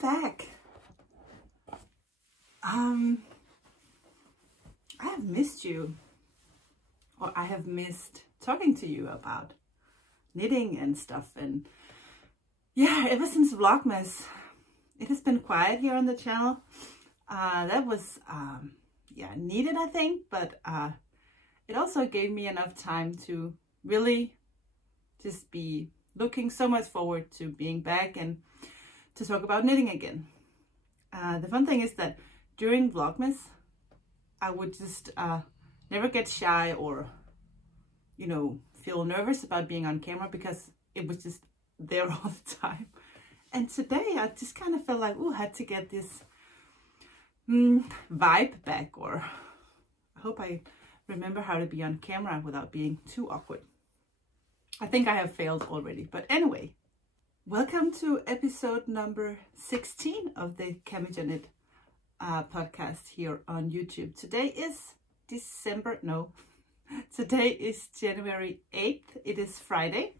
back. I have missed you, or I have missed talking to you about knitting and stuff. And yeah, ever since Vlogmas, it has been quiet here on the channel. That was yeah, needed, I think, but it also gave me enough time to really just be looking so much forward to being back and to talk about knitting again. The fun thing is that during Vlogmas, I would just never get shy or, you know, feel nervous about being on camera because it was just there all the time. And today I just kind of felt like, oh, I had to get this vibe back, or I hope I remember how to be on camera without being too awkward. I think I have failed already, but anyway, welcome to episode number 16 of the CamijoKnit podcast here on YouTube. Today is today is January 8th. It is Friday.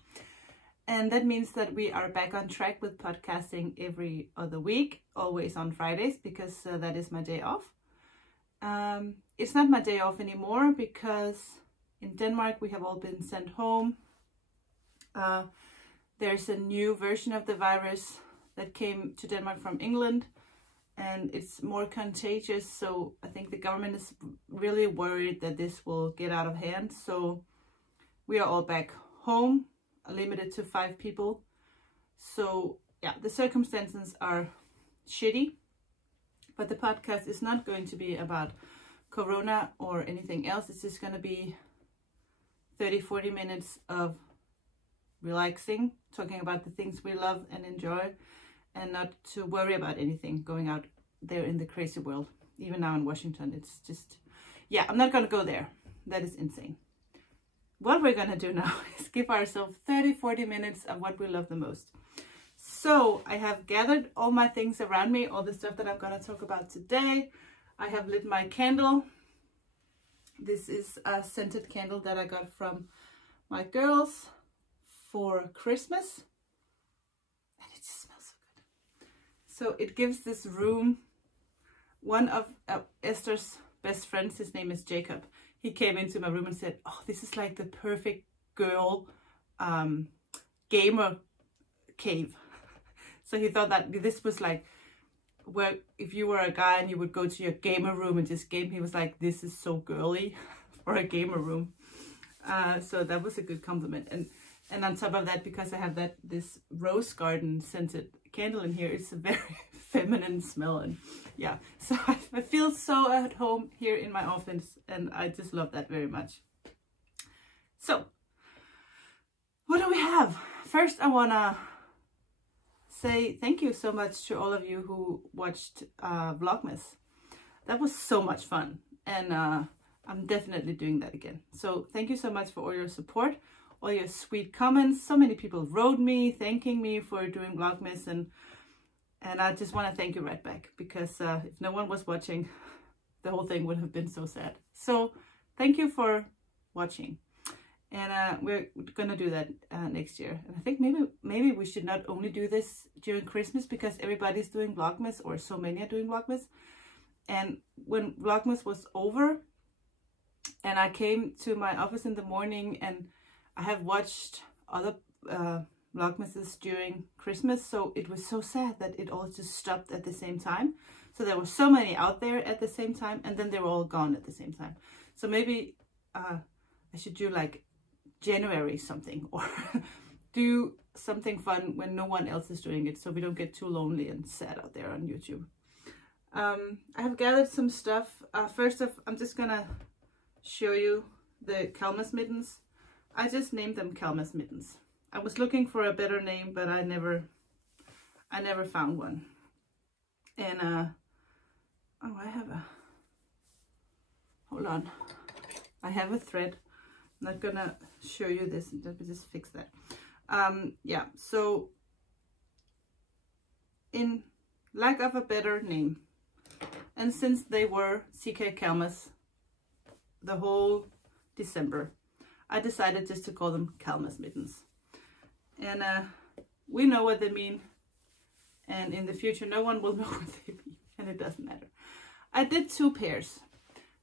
And that means that we are back on track with podcasting every other week, always on Fridays, because that is my day off. It's not my day off anymore because in Denmark we have all been sent home. There's a new version of the virus that came to Denmark from England, and it's more contagious. So I think the government is really worried that this will get out of hand. So we are all back home, limited to 5 people. So yeah, the circumstances are shitty, but the podcast is not going to be about Corona or anything else. It's just going to be 30-40 minutes of relaxing, talking about the things we love and enjoy, and not to worry about anything going out there in the crazy world. Even now in Washington, it's just, yeah, I'm not going to go there. That is insane. What we're going to do now is give ourselves 30-40 minutes of what we love the most. So I have gathered all my things around me, all the stuff that I'm going to talk about today. I have lit my candle. This is a scented candle that I got from my girls for Christmas. And it just smells so good. So it gives this room. One of Esther's best friends, his name is Jacob. He came into my room and said, oh, this is like the perfect girl gamer cave. So he thought that this was like where if you were a guy and you would go to your gamer room and just game, he was like, this is so girly for a gamer room. So that was a good compliment. And on top of that, because I have this rose garden scented candle in here, it's a very feminine smell. And yeah, so I feel so at home here in my office, and I just love that very much. So what do we have? First, I want to say thank you so much to all of you who watched Vlogmas. That was so much fun, and I'm definitely doing that again. So thank you so much for all your support, all your sweet comments. So many people wrote me thanking me for doing Vlogmas, and I just want to thank you right back, because if no one was watching, the whole thing would have been so sad. So thank you for watching, and we're gonna do that next year. And I think maybe we should not only do this during Christmas, because everybody's doing Vlogmas, or so many are doing Vlogmas. And when Vlogmas was over and I came to my office in the morning, and I have watched other Vlogmases during Christmas, so it was so sad that it all just stopped at the same time. So there were so many out there at the same time, and then they were all gone at the same time. So maybe I should do like January something, or do something fun when no one else is doing it, so we don't get too lonely and sad out there on YouTube. I have gathered some stuff. First off, I'm just gonna show you the Calmas mittens. I just named them Calmas mittens. I was looking for a better name, but I never found one. And oh, I have a, hold on, I have a thread. I'm not gonna show you this. Let me just fix that. Yeah, so in lack of a better name, and since they were CK Calmas the whole December, I decided just to call them Calmas mittens. And we know what they mean, and in the future no one will know what they mean, and it doesn't matter. I did 2 pairs.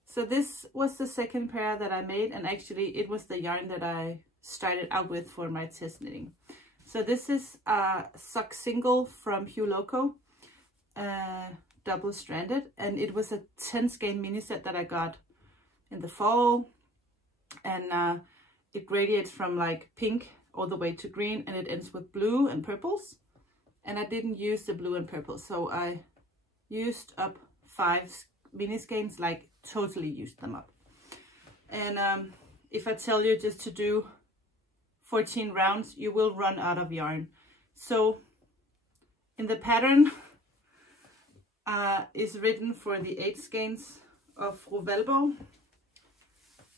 So this was the second pair that I made, and actually it was the yarn that I started out with for my test knitting. So this is a sock single from Hue Loco, double stranded, and it was a 10 skein mini set that I got in the fall, and it radiates from like pink all the way to green, and it ends with blue and purples, and I didn't use the blue and purple, so I used up 5 mini skeins, like totally used them up. And if I tell you just to do 14 rounds, you will run out of yarn. So in the pattern is written for the 8 skeins of Ravelry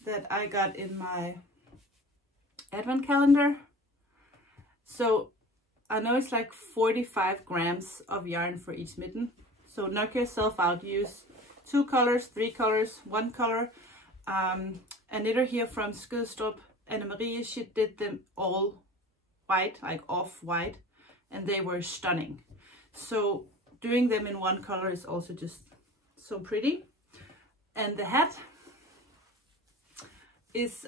that I got in my advent calendar. So I know it's like 45 grams of yarn for each mitten. So knock yourself out, use 2 colors, 3 colors, 1 color. A knitter here from Skødstrup, Anne-Marie, she did them all white, like off-white, and they were stunning. So doing them in 1 color is also just so pretty. And the hat is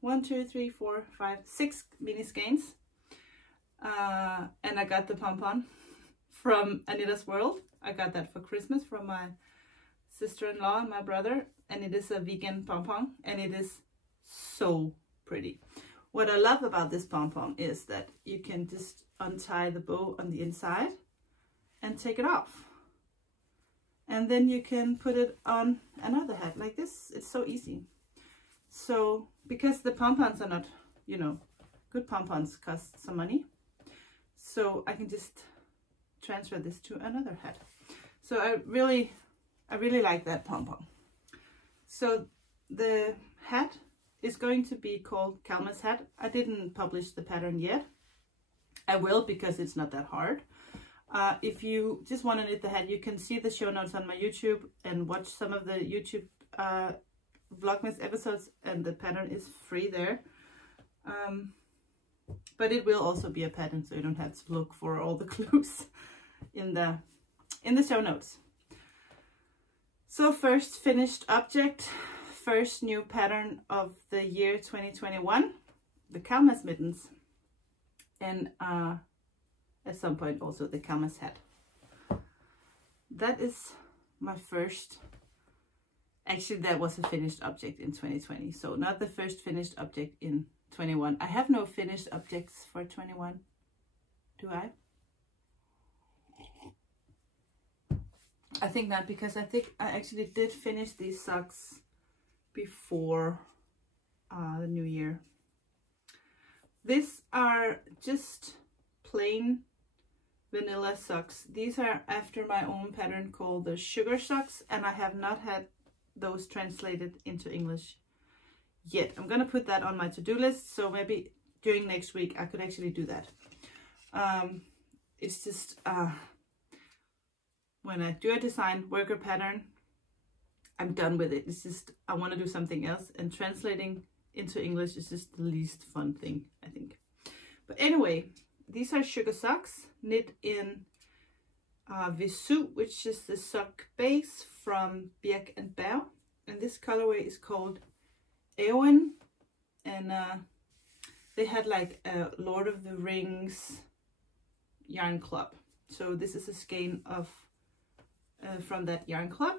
1, 2, 3, 4, 5, 6 mini skeins. And I got the pom-pom from Anita's World. I got that for Christmas from my sister-in-law and my brother, and it is a vegan pom-pom, and it is so pretty. What I love about this pom-pom is that you can just untie the bow on the inside and take it off, and then you can put it on another hat like this. It's so easy. So because the pom-poms are not, you know, good pom-poms cost some money, so I can just transfer this to another hat. So I really like that pom-pom. So the hat is going to be called Kalma's hat. I didn't publish the pattern yet. I will, because it's not that hard. If you just want to knit the hat, you can see the show notes on my YouTube and watch some of the YouTube Vlogmas episodes, and the pattern is free there. But it will also be a pattern, so you don't have to look for all the clues in the show notes. So first finished object, first new pattern of the year 2021, the Kalma's mittens, and at some point also the Kalma's hat. That is my first, actually that was a finished object in 2020, so not the first finished object in 21. I have no finished objects for 21, do I? I think not, because I think I actually did finish these socks before the new year. These are just plain vanilla socks. These are after my own pattern called the sugar socks, and I have not had those translated into English yet. I'm gonna put that on my to-do list, so maybe during next week I could actually do that. It's just when I do a design worker pattern, I'm done with it. It's just I want to do something else, and translating into English is just the least fun thing, I think. But anyway, these are sugar socks knit in Visu, which is the sock base from Birk and Berg, and this colorway is called Eowyn, and they had like a Lord of the Rings yarn club, so this is a skein of from that yarn club.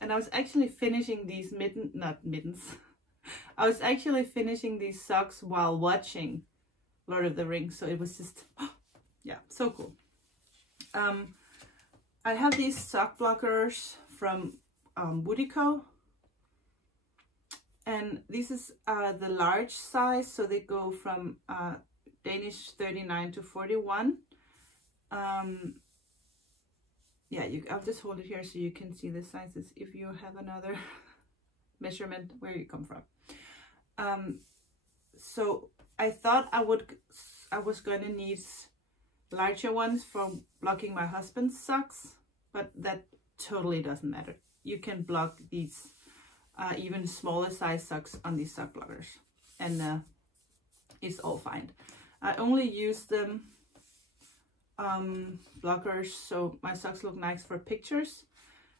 And I was actually finishing these mittens I was actually finishing these socks while watching Lord of the Rings, so it was just yeah, so cool. I have these sock blockers from Woodico, and this is the large size, so they go from Danish 39 to 41. Yeah, I'll just hold it here so you can see the sizes if you have another measurement where you come from. So I thought I was going to need larger ones for blocking my husband's socks, but that totally doesn't matter. You can block these even smaller size socks on these sock blockers, and it's all fine. I only use them blockers, so my socks look nice for pictures.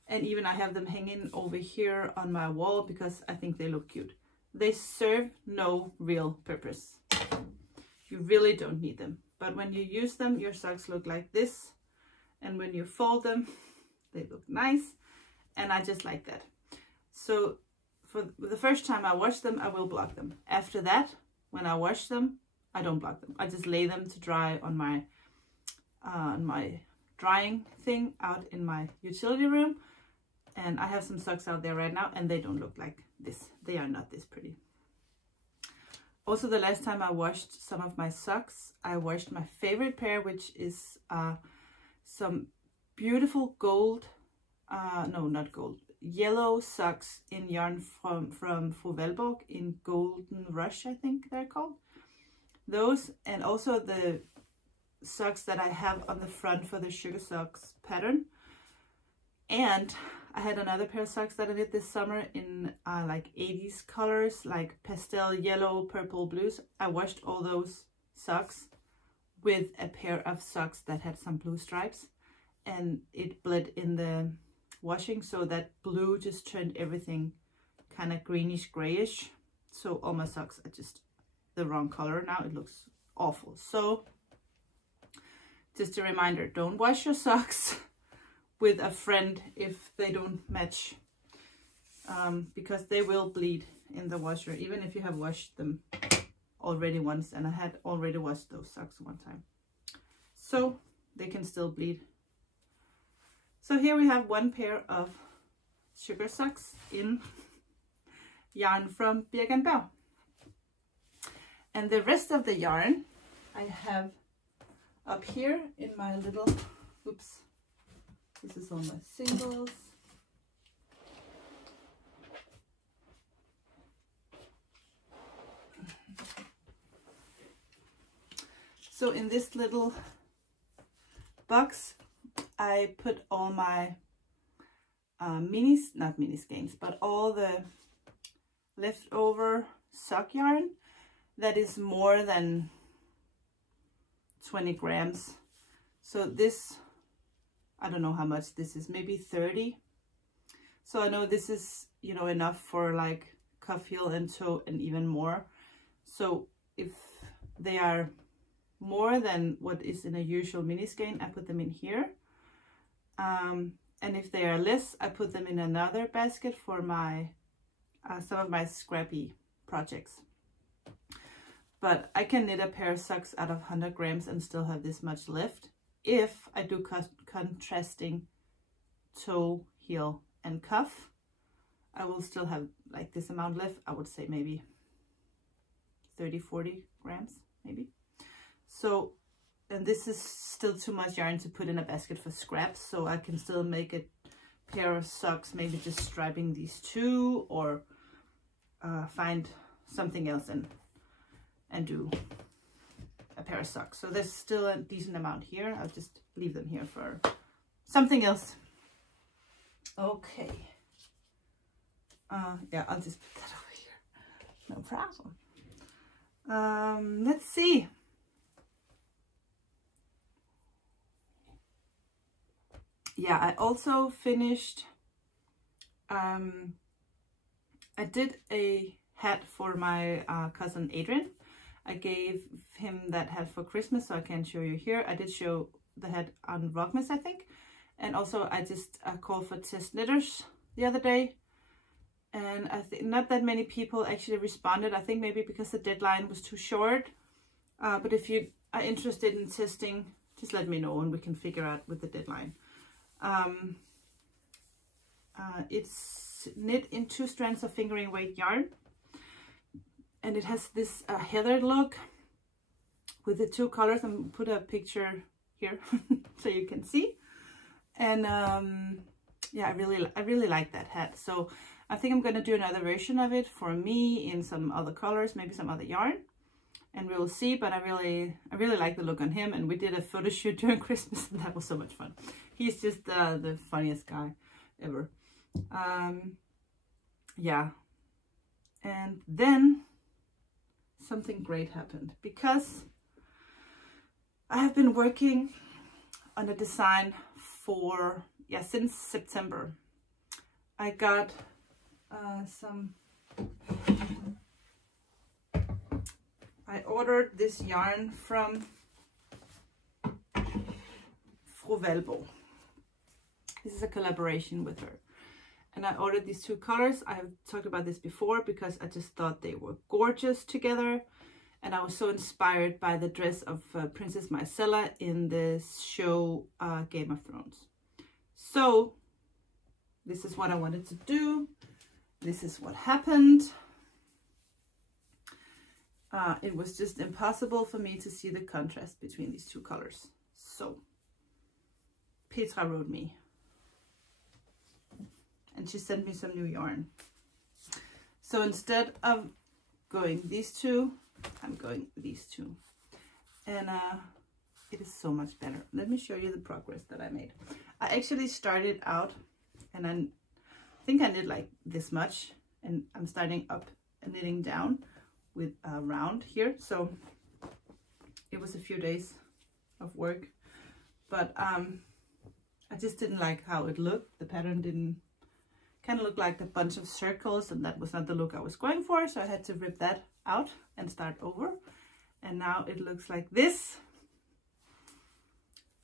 And even I have them hanging over here on my wall because I think they look cute. They serve no real purpose. You really don't need them. But when you use them, your socks look like this. And when you fold them, they look nice. And I just like that. So for the first time I wash them, I will block them. After that, when I wash them, I don't block them. I just lay them to dry on my drying thing out in my utility room. And I have some socks out there right now and they don't look like this. They are not this pretty. Also, the last time I washed some of my socks, I washed my favorite pair, which is some beautiful gold, no, not gold, yellow socks in yarn from Ravelry in Golden Rush, I think they're called. Those, and also the socks that I have on the front for the Sugar Socks pattern. And I had another pair of socks that I did this summer in like 80s colors, like pastel, yellow, purple, blues. I washed all those socks with a pair of socks that had some blue stripes, and it bled in the washing, so that blue just turned everything kind of greenish grayish. So all my socks are just the wrong color now. It looks awful. So just a reminder, don't wash your socks with a friend if they don't match, because they will bleed in the washer, even if you have washed them already once. And I had already washed those socks one time, so they can still bleed. So here we have one pair of sugar socks in yarn from Birk & Bau. And the rest of the yarn I have up here in my little, oops, this is all my singles. So in this little box, I put all my not mini skeins, but all the leftover sock yarn that is more than 20 grams. So this, I don't know how much this is, maybe 30. So I know this is, you know, enough for like cuff, heel and toe and even more. So if they are more than what is in a usual mini skein, I put them in here. And if they are less, I put them in another basket for my some of my scrappy projects. But I can knit a pair of socks out of 100 grams and still have this much left if I do contrasting toe, heel and cuff. I will still have like this amount left. I would say maybe 30-40 grams maybe. So, and this is still too much yarn to put in a basket for scraps, so I can still make a pair of socks, maybe just striping these two, or find something else and do a pair of socks. So there's still a decent amount here. I'll just leave them here for something else. Okay. Yeah, I'll just put that over here. No problem. Let's see. Yeah, I also finished, I did a hat for my cousin Adrian. I gave him that hat for Christmas, so I can show you here. I did show the hat on Vlogmas, I think. And also I just called for test knitters the other day. And I think not that many people actually responded. I think maybe because the deadline was too short. But if you are interested in testing, just let me know and we can figure out with the deadline. It's knit in 2 strands of fingering weight yarn, and it has this heathered look with the 2 colors. I'm put a picture here so you can see. And yeah, I really like that hat. So I think I'm gonna do another version of it for me in some other colors, maybe some other yarn, and we'll see. But I really like the look on him, and we did a photo shoot during Christmas and that was so much fun. He's just the funniest guy ever. Yeah, and then something great happened, because I have been working on a design for, yeah, since September. I got I ordered this yarn from Ravelry. This is a collaboration with her. And I ordered these two colors. I have talked about this before because I just thought they were gorgeous together. And I was so inspired by the dress of Princess Marcella in the show Game of Thrones. So this is what I wanted to do. This is what happened. It was just impossible for me to see the contrast between these two colors. So Petra wrote me. And she sent me some new yarn. So instead of going these two, I'm going these two. And it is so much better. Let me show you the progress that I made. I actually started out, and I think I knit like this much, and I'm starting up and knitting down with a round here. So it was a few days of work, but I just didn't like how it looked. The pattern didn't kind of look like a bunch of circles, and that was not the look I was going for, so I had to rip that out and start over. And now it looks like this,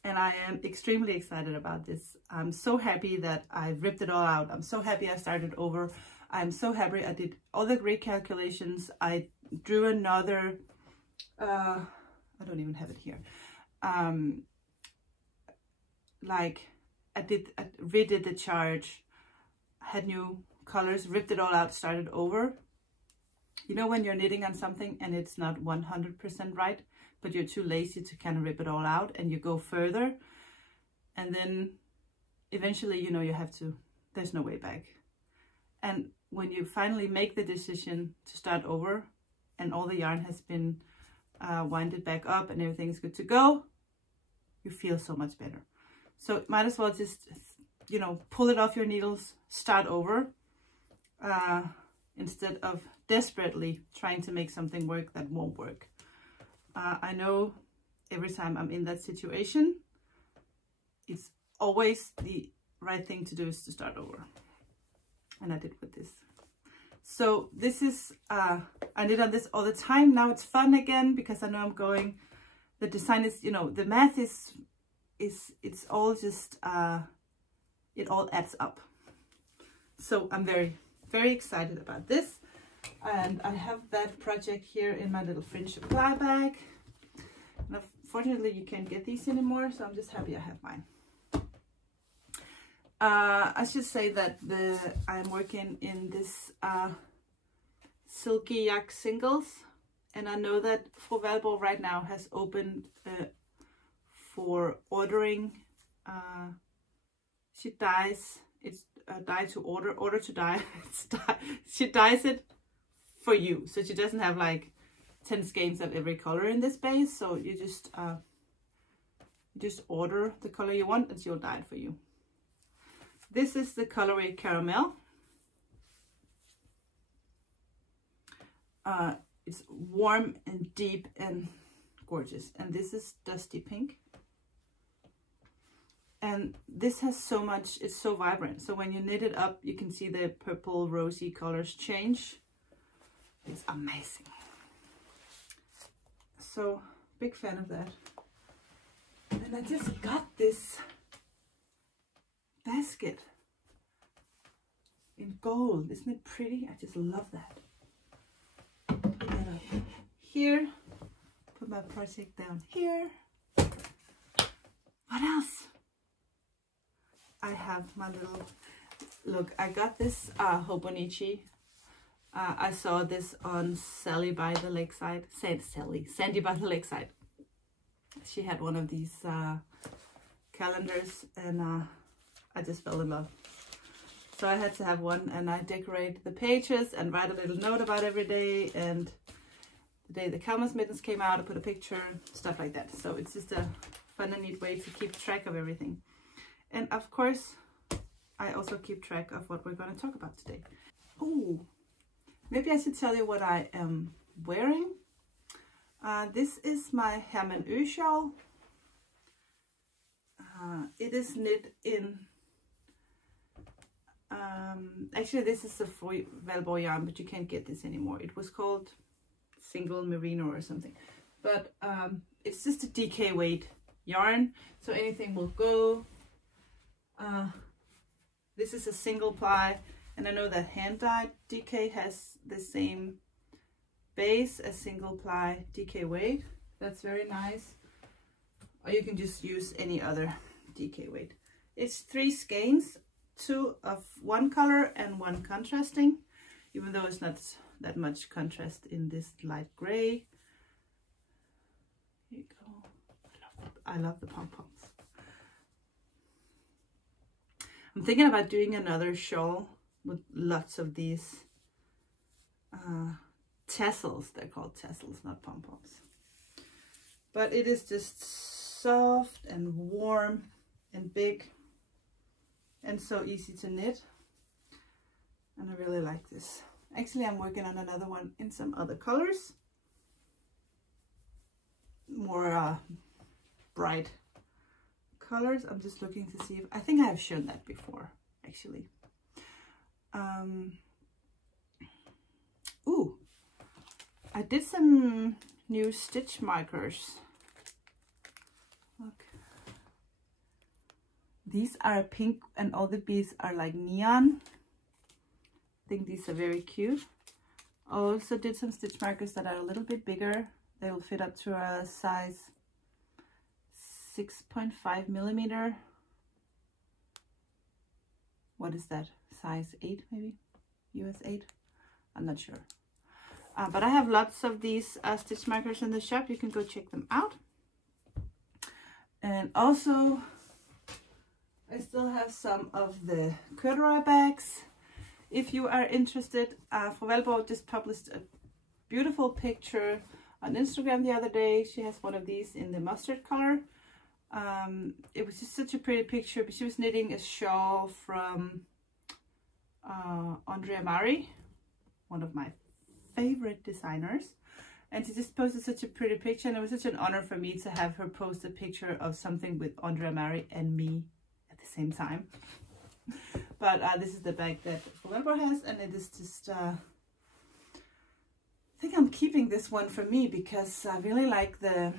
and I am extremely excited about this. I'm so happy that I ripped it all out. I'm so happy I started over. I'm so happy I did all the recalculations. I drew another I don't even have it here, like I redid the charge, had new colors, ripped it all out, started over. You know when you're knitting on something and it's not 100% right, but you're too lazy to kind of rip it all out, and you go further, and then eventually, you know, you have to, there's no way back. And when you finally make the decision to start over and all the yarn has been winded back up and everything's good to go, you feel so much better. So might as well just, you know, pull it off your needles, start over, instead of desperately trying to make something work that won't work. I know every time I'm in that situation, it's always the right thing to do is to start over. And I did with this. So this is, I knit on this all the time. Now it's fun again because I know I'm going, the design is, you know, the math is it's all just, it all adds up. So I'm very, very excited about this. And I have that project here in my little fringe supply bag. And unfortunately, you can't get these anymore, so I'm just happy I have mine. I should say that I'm working in this Silky Yak singles, and I know that Ravelry right now has opened for ordering. She dyes, it's dye to order to dye. She dyes it for you, so she doesn't have like 10 skeins of every color in this base. So you just order the color you want and she'll dye it for you. This is the colorway Caramel. It's warm and deep and gorgeous. And this is Dusty Pink. And this has so much, it's so vibrant. So when you knit it up, you can see the purple rosy colors change. It's amazing. So big fan of that. And I just got this basket in gold. Isn't it pretty? I just love that. Put that up here. Put my project down here. What else? I have my little, look, I got this Hobonichi. I saw this on Sandy by the Lakeside. Sandy by the Lakeside. She had one of these calendars, and I just fell in love. So I had to have one, and I decorate the pages and write a little note about every day. And the day the Calmas mittens came out, I put a picture, stuff like that. So it's just a fun and neat way to keep track of everything. And of course, I also keep track of what we're going to talk about today. Oh, maybe I should tell you what I am wearing. This is my Herman Ö shawl. It is knit in, actually this is a Ravelry yarn, but you can't get this anymore. It was called single merino or something, but it's just a DK weight yarn, so anything will go. This is a single ply, and I know that hand dyed DK has the same base as single ply DK weight. That's very nice. Or you can just use any other DK weight. It's 3 skeins, 2 of one color and 1 contrasting, even though it's not that much contrast in this light gray. Here you go. I love the pom-poms. I'm thinking about doing another shawl with lots of these tassels. They're called tassels, not pom-poms. But it is just soft and warm and big and so easy to knit. And I really like this. Actually, I'm working on another one in some other colors. More bright colors. I'm just looking to see if I think I have shown that before, actually. Ooh, I did some new stitch markers. Look, these are pink and all the beads are like neon. I think these are very cute. I also did some stitch markers that are a little bit bigger. They will fit up to a size 6.5 millimeter. What is that? Size 8 maybe? US 8? I'm not sure. But I have lots of these stitch markers in the shop. You can go check them out. And also, I still have some of the corduroy bags. If you are interested, Ravelry just published a beautiful picture on Instagram the other day. She has one of these in the mustard color. It was just such a pretty picture, but she was knitting a shawl from Andrea Mari, one of my favorite designers, and she just posted such a pretty picture, and it was such an honor for me to have her post a picture of something with Andrea Mari and me at the same time. But this is the bag that Ravelry has, and it is just I think I'm keeping this one for me because I really like that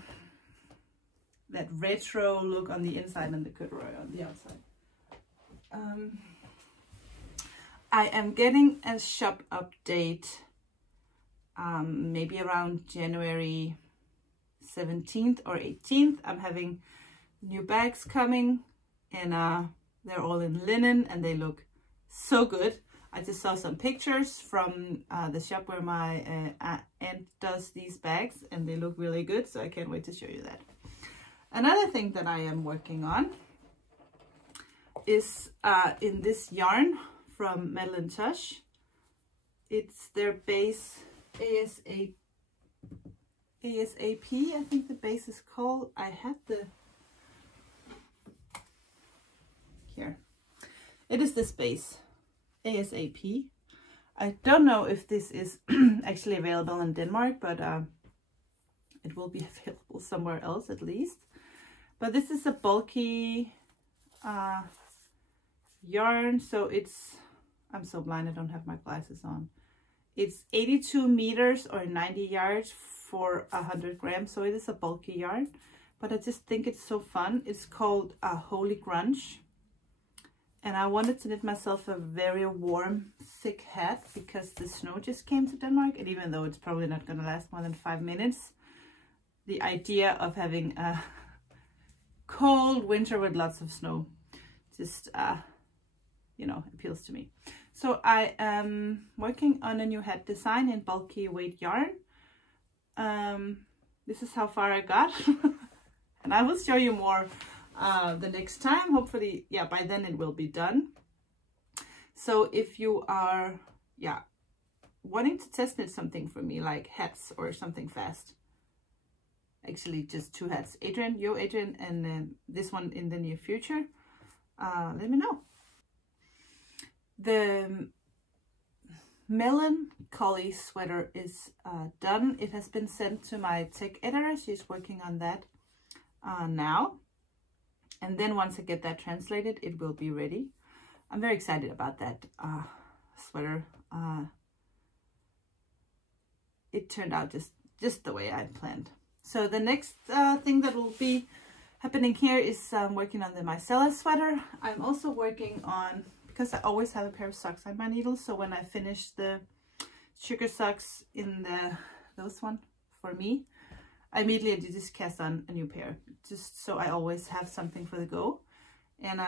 retro look on the inside and the corduroy on the outside. I am getting a shop update maybe around January 17th or 18th. I'm having new bags coming, and they're all in linen and they look so good. I just saw some pictures from the shop where my aunt does these bags, and they look really good, so I can't wait to show you that. Another thing that I am working on is in this yarn from Metal & Touch. It's their base ASAP, I think the base is called. I had the, here. It is this base, ASAP. I don't know if this is actually available in Denmark, but it will be available somewhere else at least. But this is a bulky yarn, so it's, I'm so blind I don't have my glasses on. It's 82 meters or 90 yards for 100 grams, so it is a bulky yarn, but I just think it's so fun. It's called Holy Grunge, and I wanted to knit myself a very warm, thick hat because the snow just came to Denmark, and even though it's probably not going to last more than 5 minutes, the idea of having a cold winter with lots of snow just, you know, appeals to me. So I am working on a new hat design in bulky weight yarn. This is how far I got. And I will show you more the next time. Hopefully, yeah, by then it will be done. So if you are, yeah, wanting to test knit something for me, like hats or something fast, actually just 2 hats, Adrian, and this one in the near future, let me know. The melancholy sweater is done. It has been sent to my tech editor. She's working on that now. And then once I get that translated, it will be ready. I'm very excited about that sweater. It turned out just the way I planned. So the next thing that will be happening here is working on the micellar sweater. I'm also working on, because I always have a pair of socks on my needle, so when I finish the sugar socks in those one for me, I immediately just cast on a new pair, just so I always have something for the go. And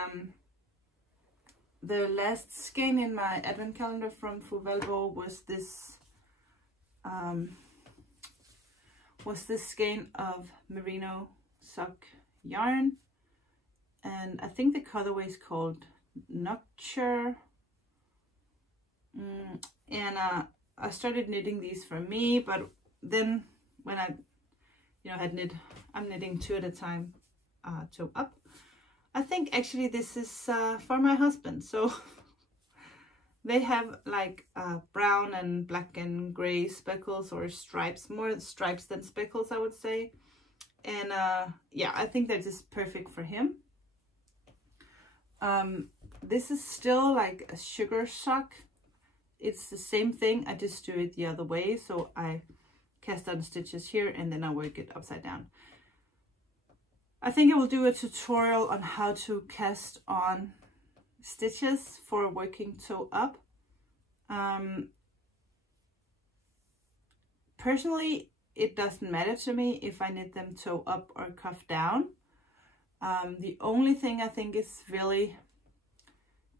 the last skein in my advent calendar from Fuvelbo was this skein of merino sock yarn, and I think the colorway is called Nocture. And I started knitting these for me, but then when I I'm knitting 2 at a time, toe up. I think actually this is for my husband, so they have like brown and black and gray speckles or stripes, more stripes than speckles, I would say. And yeah, I think that is perfect for him. This is still like a sugar sock. It's the same thing, I just do it the other way. So I cast on stitches here and then I work it upside down. I think I will do a tutorial on how to cast on stitches for working toe up. Personally, it doesn't matter to me if I knit them toe up or cuff down. The only thing I think is really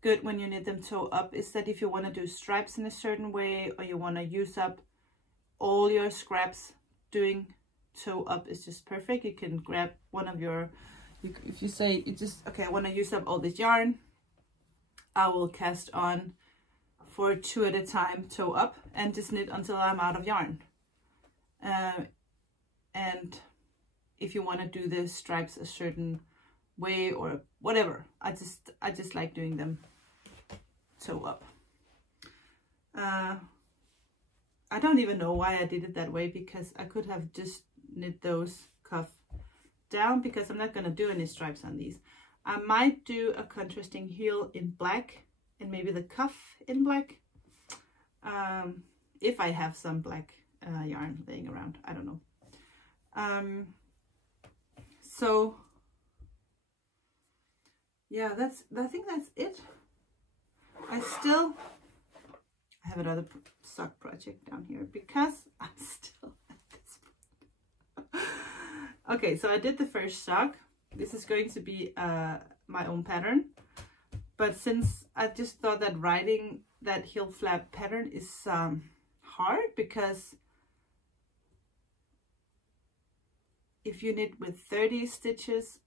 good when you knit them toe up is that if you want to do stripes in a certain way, or you want to use up all your scraps, doing toe up is just perfect. You can grab one of your, if you say you just, okay, I want to use up all this yarn, I will cast on for 2 at a time toe up and just knit until I'm out of yarn. And if you want to do the stripes a certain way or whatever, I just like doing them toe up. I don't even know why I did it that way, because I could have just knit those cuff down, because I'm not going to do any stripes on these. I might do a contrasting heel in black and maybe the cuff in black, if I have some black yarn laying around. I don't know. So yeah, I think that's it. I have another sock project down here because I'm still at this point. Okay, so I did the first sock. This is going to be my own pattern, but since I just thought that writing that heel flap pattern is hard, because if you knit with 30 stitches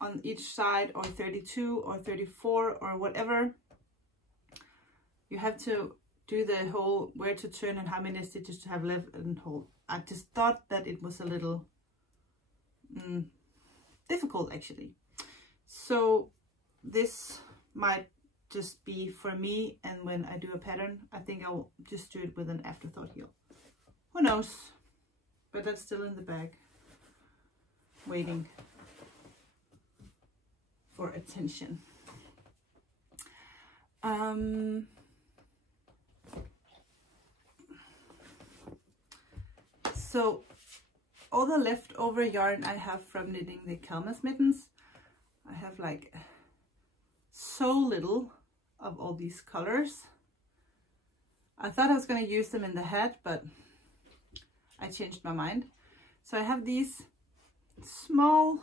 on each side, or 32 or 34 or whatever, you have to do the whole where to turn and how many stitches to have left and hold. I just thought that it was a little difficult actually. So this might just be for me, and when I do a pattern, I think I'll just do it with an afterthought heel. Who knows? But that's still in the bag, waiting for attention. So all the leftover yarn I have from knitting the Kelmas mittens, I have like so little of all these colors. I thought I was going to use them in the hat, but I changed my mind. So I have these small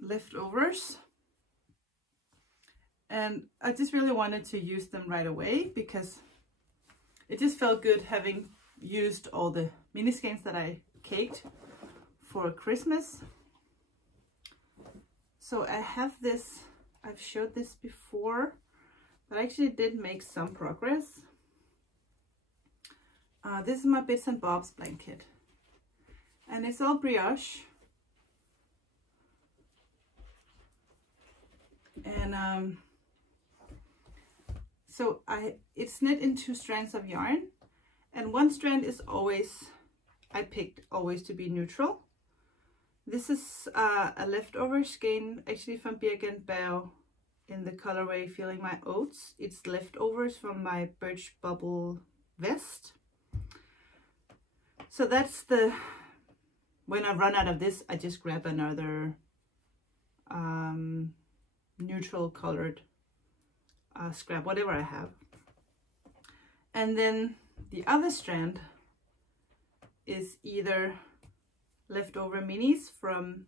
leftovers, and I just really wanted to use them right away, because it just felt good having used all the mini skeins that I caked for Christmas. So I have this, I've showed this before, but I actually did make some progress. This is my Bits and Bobs blanket, and it's all brioche. And so it's knit in 2 strands of yarn, and one strand is always, I picked always to be neutral, This is a leftover skein, actually from Birken Bow, in the colorway Feeling My Oats. It's leftovers from my Birch Bubble vest. So that's the, when I run out of this, I just grab another neutral colored scrap, whatever I have. And then the other strand is either leftover minis from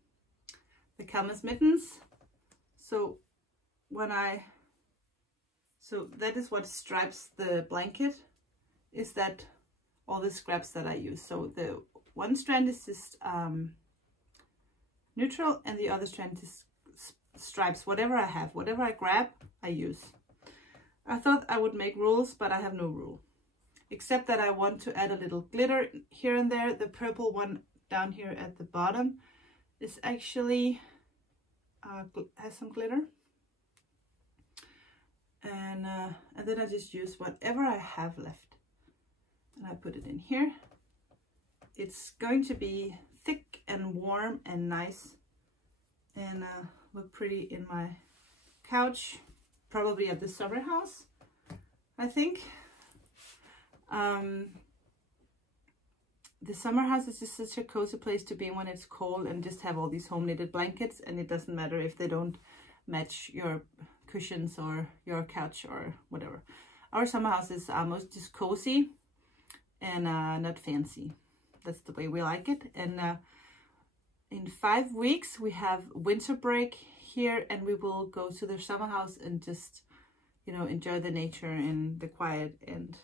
the Canvas Mittens. So that is what stripes the blanket, is that all the scraps that I use. So the one strand is just neutral, and the other strand is stripes, whatever I have, whatever I grab, I use. I thought I would make rules, but I have no rule, except that I want to add a little glitter here and there. The purple one down here at the bottom is actually has some glitter, and then I just use whatever I have left and I put it in here. It's going to be thick and warm and nice, and look pretty in my couch, probably at the summer house, I think. The summer house is just such a cozy place to be when it's cold, and just have all these home knitted blankets, and it doesn't matter if they don't match your cushions or your couch or whatever. Our summer house is almost just cozy and not fancy. That's the way we like it. And in 5 weeks we have winter break here, and we will go to the summer house and just, you know, enjoy the nature and the quiet and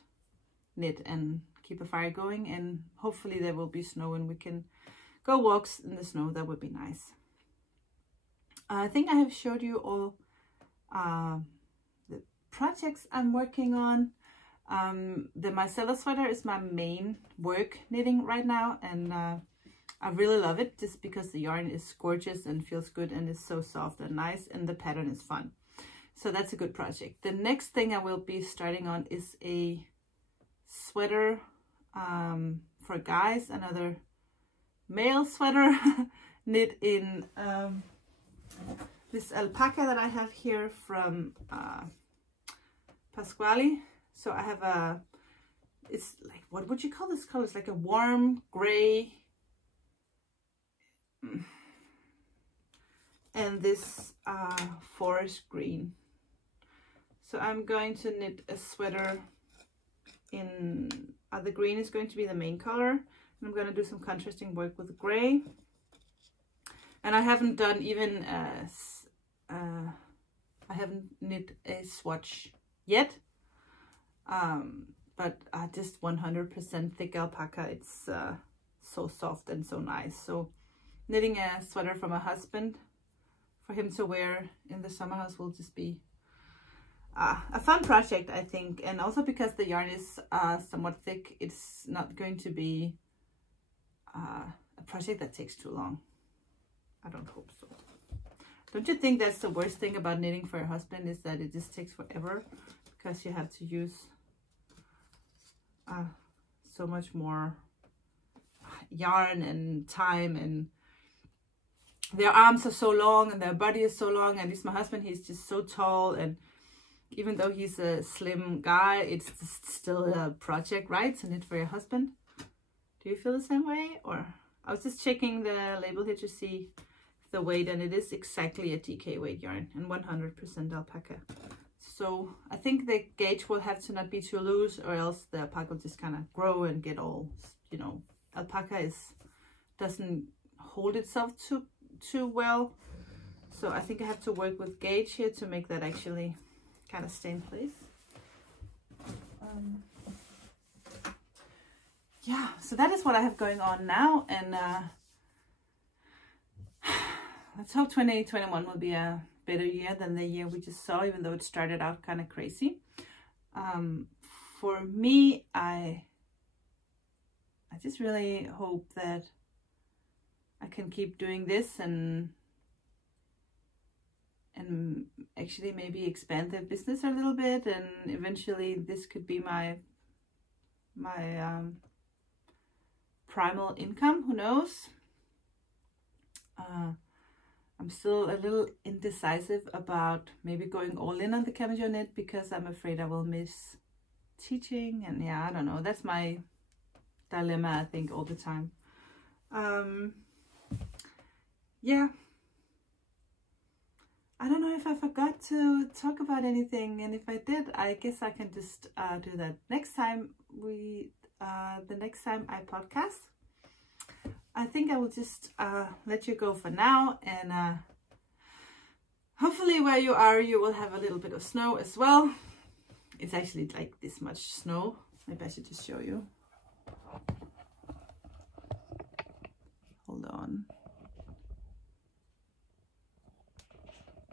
knit and keep a fire going, and hopefully there will be snow and we can go walks in the snow. That would be nice. I think I have showed you all the projects I'm working on. The micellar sweater is my main work knitting right now, and I really love it just because the yarn is gorgeous and feels good and is so soft and nice, and the pattern is fun. So that's a good project. The next thing I will be starting on is a sweater for guys, another male sweater knit in this alpaca that I have here from Pasquale. So I have a, it's like, what would you call this color? It's like a warm gray, and this forest green. So I'm going to knit a sweater in the green is going to be the main color, and I'm going to do some contrasting work with gray. And I haven't done even I haven't knit a swatch yet, but just 100% thick alpaca. It's so soft and so nice. So knitting a sweater for my husband for him to wear in the summer house will just be a fun project, I think. And also because the yarn is somewhat thick, it's not going to be a project that takes too long. I don't hope so. Don't you think that's the worst thing about knitting for your husband, is that it just takes forever because you have to use so much more yarn and time, and their arms are so long and their body is so long, and this my husband, he's just so tall, and even though he's a slim guy, it's still a project, right, to knit for your husband. Do you feel the same way? Or I was just checking the label here to see the weight, and it is exactly a DK weight yarn and 100% alpaca. So I think the gauge will have to not be too loose, or else the alpaca will just kind of grow and get all, you know, alpaca doesn't hold itself too well. So I think I have to work with gauge here to make that actually kind of stay in place. Yeah, so that is what I have going on now, and let's hope 2021 will be a better year than the year we just saw, even though it started out kind of crazy. For me, I just really hope that I can keep doing this and actually maybe expand the business a little bit, and eventually this could be my primal income, who knows. I'm still a little indecisive about maybe going all in on the CamijoKnit because I'm afraid I will miss teaching, and yeah, I don't know, that's my dilemma, I think, all the time. Yeah, I don't know if I forgot to talk about anything, and if I did, I guess I can just do that next time the next time I podcast. I think I will just let you go for now, and hopefully where you are you will have a little bit of snow as well. It's actually like this much snow. Maybe I should just show you. Hold on.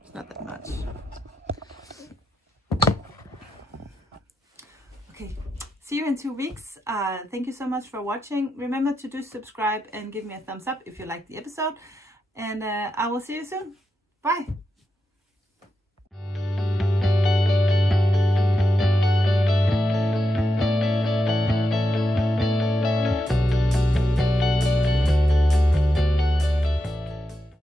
It's not that much. Okay, see you in 2 weeks. Thank you so much for watching. Remember to do subscribe and give me a thumbs up if you liked the episode. And I will see you soon. Bye.